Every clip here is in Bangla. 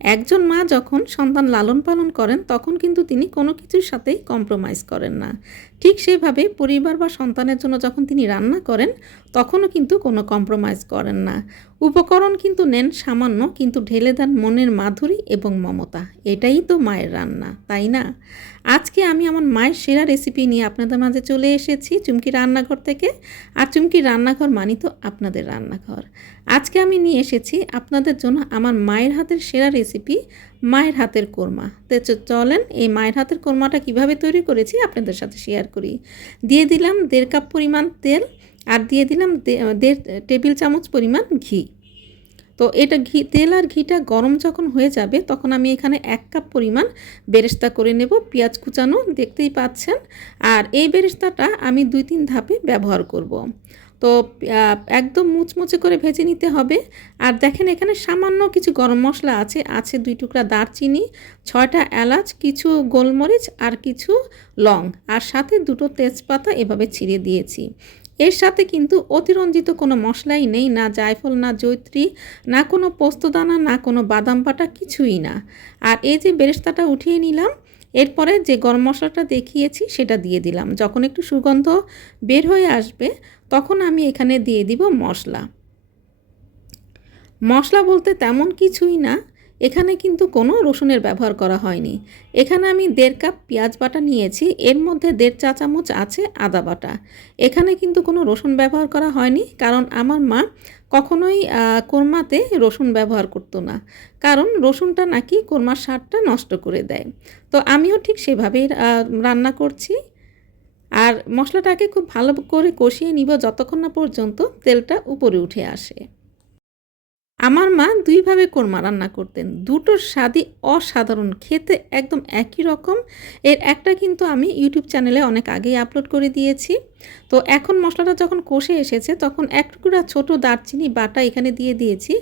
একজন মা যখন সন্তান লালন পালন করেন, তখন কিন্তু তিনি কোনো কিছুর সাথেই কম্প্রোমাইজ করেন না। ঠিক সেইভাবে পরিবার বা সন্তানের জন্য যখন তিনি রান্না করেন, তখনও কিন্তু কোনো কম্প্রোমাইজ করেন না। উপকরণ কিন্তু নেন সামান্য, কিন্তু ঢেলে দেন মনের মাধুরী এবং মমতা। এটাই তো মায়ের রান্না, তাই না? আজকে আমি আমার মায়ের সেরা রেসিপি নিয়ে আপনাদের মাঝে চলে এসেছি চুমকি রান্নাঘর থেকে। আর চুমকি রান্নাঘর মানি তো আপনাদের রান্নাঘর। আজকে আমি নিয়ে এসেছি আপনাদের জন্য আমার মায়ের হাতের সেরা রেসিপি মায়ের হাতের কোরমা। তো চলেন এই মায়ের হাতের কোরমাটা কীভাবে তৈরি করেছি আপনাদের সাথে শেয়ার করি। দিয়ে দিলাম দেড় কাপ পরিমাণ তেল আর দিয়ে দিলাম দেড়, টেবিল চামচ পরিমাণ ঘি। তো এটা ঘি, তেল আর ঘিটা গরম যখন হয়ে যাবে, তখন আমি এখানে এক কাপ পরিমাণ বেরেস্তা করে নেব, পেঁয়াজ কুচানো, দেখতেই পাচ্ছেন। আর এই বেরেস্তাটা আমি দুই তিন ধাপে ব্যবহার করব। তো একদম মুচমুচে করে ভেজে নিতে হবে। আর দেখেন এখানে সামান্য কিছু গরম মশলা আছে আছে দুই টুকরা দারচিনি, ছয়টা এলাচ, কিছু গোলমরিচ আর কিছু লং। আর সাথে দুটো তেজপাতা এভাবে ছিঁড়ে দিয়েছি। এর সাথে কিন্তু অতিরঞ্জিত কোনো মশলাই নেই, না জায়ফল, না জৈত্রী না কোনো পোস্তদানা, না কোনো বাদাম পাটা কিছুই না। আর এই যে বেরেস্তাটা উঠিয়ে নিলাম, এরপরে যে গরম মশলাটা দেখিয়েছি সেটা দিয়ে দিলাম। যখন একটু সুগন্ধ বের হয়ে আসবে, তখন আমি এখানে দিয়ে দিব মশলা। মশলা বলতে তেমন কিছুই না এখানে কিন্তু কোনো রসুনের ব্যবহার করা হয়নি। এখানে আমি দেড় কাপ পেঁয়াজ বাটা নিয়েছি, এর মধ্যে দেড় চা চামচ আছে আদা বাটা। এখানে কিন্তু কোনো রসুন ব্যবহার করা হয়নি, কারণ আমার মা কখনোই কোরমাতে রসুন ব্যবহার করতো না। কারণ রসুনটা নাকি কোরমার স্বাদটা নষ্ট করে দেয়। তো আমিও ঠিক সেভাবেই রান্না করছি। আর মশলাটাকে খুব ভালো করে কষিয়ে নিব যতক্ষণ না পর্যন্ত তেলটা উপরে উঠে আসে। আমার মা দুইভাবে কোরমা রান্না করতেন। দুটোর স্বাদই অসাধারণ, খেতে একদম একই রকম। এর একটা কিন্তু আমি ইউটিউব চ্যানেলে অনেক আগেই আপলোড করে দিয়েছি। তো এখন মশলাটা যখন কষে এসেছে, তখন এক টুকরা ছোটো দারচিনি বাটা এখানে দিয়ে দিয়েছি।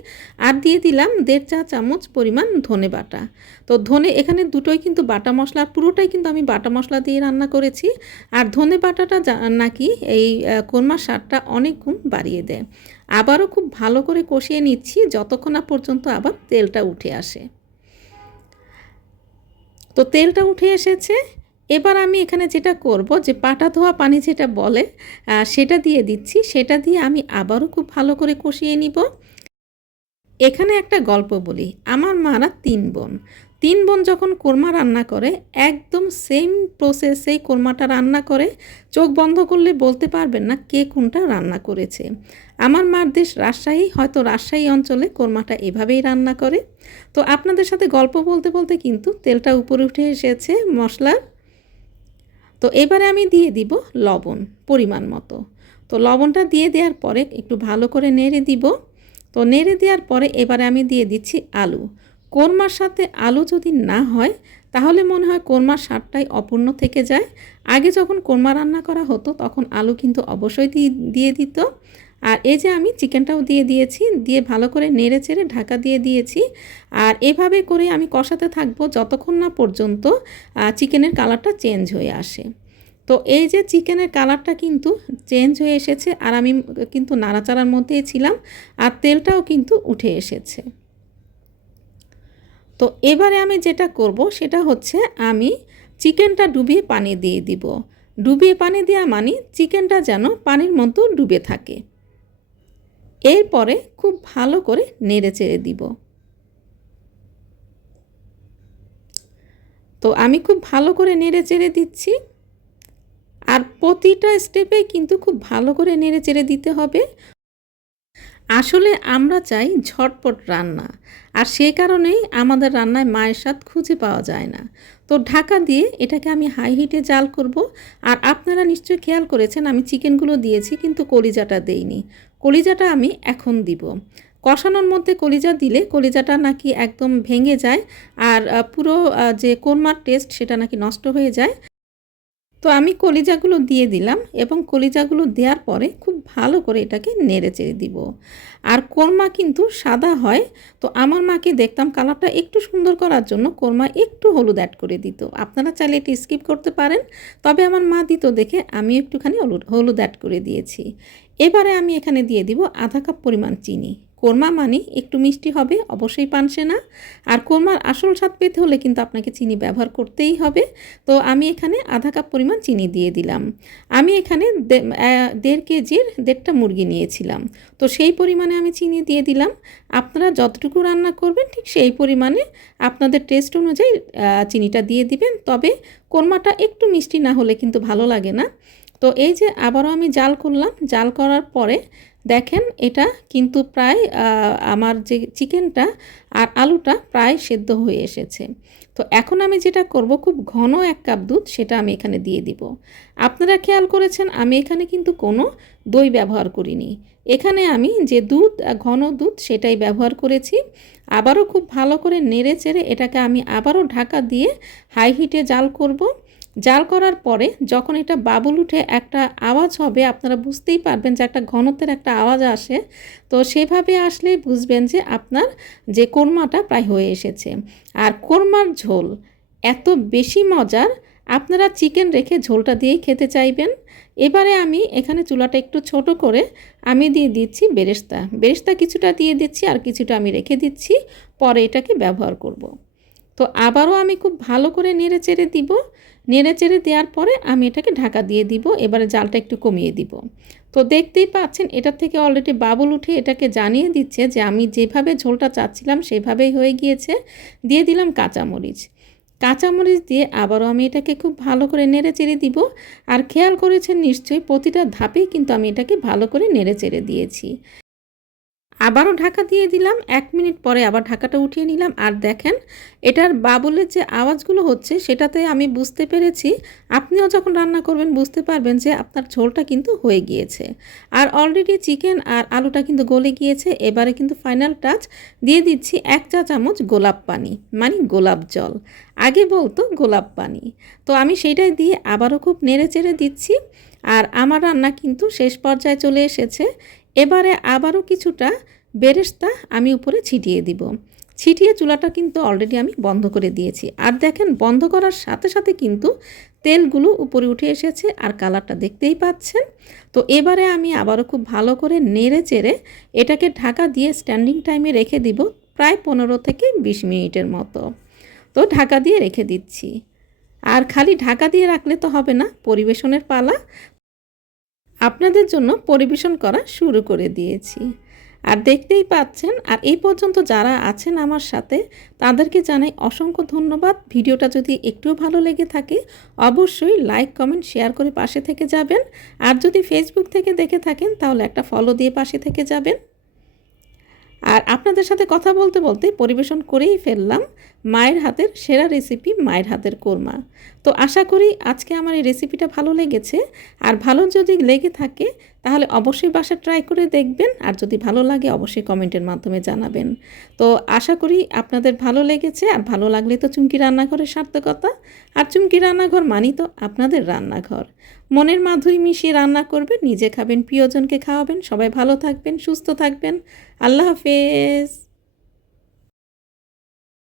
আর দিয়ে দিলাম দেড় চা চামচ পরিমাণ ধনে বাটা। তো ধনে, এখানে দুটোই কিন্তু বাটা মশলা পুরোটাই কিন্তু আমি বাটা মশলা দিয়ে রান্না করেছি। আর ধনে বাটাটা নাকি এই কোরমার স্বাদটা অনেক গুণ বাড়িয়ে দেয়। আবারও খুব ভালো করে কষিয়ে নিচ্ছি, যতক্ষণ না পর্যন্ত আবার তেলটা উঠে আসে। তো তেলটা উঠে এসেছে এবার আমি এখানে যেটা করব, যে পাটা ধোয়া পানি যেটা বলে সেটা দিয়ে দিচ্ছি। সেটা দিয়ে আমি আবারও খুব ভালো করে কষিয়ে নিব। এখানে একটা গল্প বলি। আমার মারা তিন বোন। তিন বোন যখন কোরমা রান্না করে, একদম সেম প্রসেসেই কোরমাটা রান্না করে। চোখ বন্ধ করলে বলতে পারবেন না কে কোনটা রান্না করেছে। আমার মার দেশ রাজশাহী, হয়তো রাজশাহী অঞ্চলে কোরমাটা এভাবেই রান্না করে। তো আপনাদের সাথে গল্প বলতে বলতে কিন্তু তেলটা উপরে উঠে এসেছে, মশলার। তো এবারে আমি দিয়ে দিব লবণ পরিমাণ মতো। তো লবণটা দিয়ে দেওয়ার পরে একটু ভালো করে নেড়ে দিব। তো নেড়ে দেওয়ার পরে এবারে আমি দিয়ে দিচ্ছি আলু। কোরমার সাথে আলু যদি না হয়, তাহলে মনে হয় কোরমার স্বাদটাই অপূর্ণ থেকে যায়। আগে যখন কোরমা রান্না করা হতো, তখন আলু কিন্তু অবশ্যই দিয়ে দিত। আর এই যে আমি চিকেনটাও দিয়ে দিয়েছি, দিয়ে ভালো করে নেড়ে চেড়ে ঢাকা দিয়ে দিয়েছি। আর এভাবে করে আমি কষাতে থাকব যতক্ষণ না পর্যন্ত চিকেনের কালারটা চেঞ্জ হয়ে আসে। তো এই যে চিকেনের কালারটা কিন্তু চেঞ্জ হয়ে এসেছে, আর আমি কিন্তু নাড়াচাড়ার মধ্যেই ছিলাম, আর তেলটাও কিন্তু উঠে এসেছে। তো এবারে আমি যেটা করব, সেটা হচ্ছে আমি চিকেনটা ডুবিয়ে পানি দিয়ে দিব। ডুবিয়ে পানি দেওয়া মানে চিকেনটা যেন পানির মতো ডুবে থাকে। এরপরে খুব ভালো করে নেড়ে চেড়ে দিব। তো আমি খুব ভালো করে নেড়ে চেড়ে দিচ্ছি। আর প্রতিটা স্টেপে কিন্তু খুব ভালো করে নেড়ে চেড়ে দিতে হবে। আসলে আমরা চাই ঝটপট রান্না, আর সেই কারণেই আমাদের রান্নায় মায়ের স্বাদ খুঁজে পাওয়া যায় না। তো ঢাকা দিয়ে এটাকে আমি হাই হিটে জাল করব, আর আপনারা নিশ্চয়ই খেয়াল করেছেন আমি চিকেনগুলো দিয়েছি কিন্তু কলিজাটা দেইনি। কলিজাটা আমি এখন দিব। কষানোর মধ্যে কলিজা দিলে কলিজাটা নাকি একদম ভেঙে যায় আর পুরো যে কোরমার টেস্ট সেটা নাকি নষ্ট হয়ে যায়। তো আমি কলিজাগুলো দিয়ে দিলাম এবং কলিজাগুলো দেওয়ার পরে খুব ভালো করে এটাকে নেড়ে চেড়ে দিব। আর কোরমা কিন্তু সাদা হয়, তো আমার মাকে দেখতাম কালারটা একটু সুন্দর করার জন্য কোরমা একটু হলুদ অ্যাড করে দিত। আপনারা চাইলে এটি স্কিপ করতে পারেন, তবে আমার মা দিত দেখে আমি একটুখানি হলুদ হলুদ অ্যাড করে দিয়েছি। এবারে আমি এখানে দিয়ে দিব আধা কাপ পরিমাণ চিনি। কোরমা মানে একটু মিষ্টি হবে, অবশ্যই পানসে না আর কোরমার আসল স্বাদ পেতে হলে কিন্তু আপনাকে চিনি ব্যবহার করতেই হবে। তো আমি এখানে আধা কাপ পরিমাণ চিনি দিয়ে দিলাম। আমি এখানে দেড় কেজির দেড়টা মুরগি নিয়েছিলাম। তো সেই পরিমাণে আমি চিনি দিয়ে দিলাম। আপনারা যতটুকু রান্না করবেন ঠিক সেই পরিমাণে আপনাদের টেস্ট অনুযায়ী চিনিটা দিয়ে দিবেন। তবে কোরমাটা একটু মিষ্টি না হলে কিন্তু ভালো লাগে না। তো এই যে আবারও আমি জাল করলাম, জাল করার পরে দেখেন এটা কিন্তু প্রায় আমার যে চিকেনটা আর আলুটা প্রায় সেদ্ধ হয়ে এসেছে। তো এখন আমি যেটা করব, খুব ঘন এক কাপ দুধ সেটা আমি এখানে দিয়ে দিব। আপনারা খেয়াল করেছেন, আমি এখানে কিন্তু কোনো দই ব্যবহার করিনি। এখানে আমি যে দুধ, ঘন দুধ সেটাই ব্যবহার করেছি। আবারও খুব ভালো করে নেড়ে চেড়ে এটাকে আমি আবারও ঢাকা দিয়ে হাই হিটে জাল করব। জাল করার পরে যখন এটা বাবুল উঠে একটা আওয়াজ হবে, আপনারা বুঝতেই পারবেন যে একটা ঘনত্বের একটা আওয়াজ আসে। তো সেভাবে আসলেই বুঝবেন যে আপনার যে কোরমাটা প্রায় হয়ে এসেছে। আর কোরমার ঝোল এত বেশি মজার, আপনারা চিকেন রেখে ঝোলটা দিয়েই খেতে চাইবেন। এবারে আমি এখানে চুলাটা একটু ছোট করে আমি দিয়ে দিচ্ছি বেরেস্তা। বেরেস্তা কিছুটা দিয়ে দিচ্ছি আর কিছুটা আমি রেখে দিচ্ছি। পরে এটাকে ব্যবহার করব। তো আবারও আমি খুব ভালো করে নেড়ে চেড়ে দিব। নেড়ে চেড়ে দেওয়ার পরে আমি এটাকে ঢাকা দিয়ে দিব, এবারে জালটা একটু কমিয়ে দিব। তো দেখতেই পাচ্ছেন, এটার থেকে অলরেডি বাবুল উঠে এটাকে জানিয়ে দিচ্ছে যে আমি যেভাবে ঝোলটা চাচ্ছিলাম সেভাবেই হয়ে গিয়েছে। দিয়ে দিলাম কাঁচামরিচ। কাঁচামরিচ দিয়ে আবারও আমি এটাকে খুব ভালো করে নেড়ে চেড়ে দিব। আর খেয়াল করেছেন নিশ্চয়ই, প্রতিটা ধাপেই কিন্তু আমি এটাকে ভালো করে নেড়ে চেড়ে দিয়েছি। আবারও ঢাকা দিয়ে দিলাম। এক মিনিট পরে আবার ঢাকাটা উঠিয়ে নিলাম। আর দেখেন, এটার বাবলের যে আওয়াজগুলো হচ্ছে, সেটাতে আমি বুঝতে পেরেছি। আপনিও যখন রান্না করবেন, বুঝতে পারবেন যে আপনার ঝোলটা কিন্তু হয়ে গিয়েছে। আর অলরেডি চিকেন আর আলুটা কিন্তু গলে গিয়েছে। এবারে কিন্তু ফাইনাল টাচ দিয়ে দিচ্ছি এক চা চামচ গোলাপ পানি মানে গোলাপ জল। আগে বলতো গোলাপ পানি। তো আমি সেইটাই দিয়ে আবারও খুব নেড়ে চেড়ে দিচ্ছি। আর আমার রান্না কিন্তু শেষ পর্যায়ে চলে এসেছে। এবারে আবারও কিছুটা বেরেস্তা আমি উপরে ছিটিয়ে দিব। ছিটিয়ে চুলাটা কিন্তু অলরেডি আমি বন্ধ করে দিয়েছি। আর দেখেন, বন্ধ করার সাথে সাথে কিন্তু তেলগুলো উপরে উঠে এসেছে আর কালারটা দেখতেই পাচ্ছেন। তো এবারে আমি আবারও খুব ভালো করে নেড়ে চেড়ে এটাকে ঢাকা দিয়ে স্ট্যান্ডিং টাইমে রেখে দিব প্রায় পনেরো থেকে বিশ মিনিটের মতো। তো ঢাকা দিয়ে রেখে দিচ্ছি। আর খালি ঢাকা দিয়ে রাখলে তো হবে না, পরিবেশনের পালা। আপনাদের জন্য পরিবেশন করা শুরু করে দিয়েছি। আর দেখতেই পাচ্ছেন, আর এই পর্যন্ত যারা আছেন আমার সাথে, তাদেরকে জানাই অসংখ্য ধন্যবাদ। ভিডিওটা যদি একটু ভালো লেগে থাকে, অবশ্যই লাইক, কমেন্ট, শেয়ার করে পাশে থেকে যাবেন। আর যদি ফেসবুক থেকে দেখে থাকেন, তাহলে একটা ফলো দিয়ে পাশে থেকে যাবেন। আর আপনাদের সাথে কথা বলতে বলতে পরিবেশন করেই ফেললাম মায়ের হাতের সেরা রেসিপি মায়ের হাতের কোরমা। তো আশা করি আজকে আমার এই রেসিপিটা ভালো লেগেছে। আর ভালো যদি লেগে থাকে তাহলে অবশ্যই বাসা ট্রাই করে দেখবেন। আর যদি ভালো লাগে, অবশ্যই কমেন্টের মাধ্যমে জানাবেন। তো আশা করি আপনাদের ভালো লেগেছে। আর ভালো লাগলে তো চুমকি রান্নাঘরের সার্থকতা। আর চুমকি রান্নাঘর মানি তো আপনাদের রান্নাঘর। মনের মাধুরি মিশিয়ে রান্না করবেন, নিজে খাবেন, প্রিয়জনকে খাওয়াবেন। সবাই ভালো থাকবেন, সুস্থ থাকবেন। আল্লাহ হাফেজ।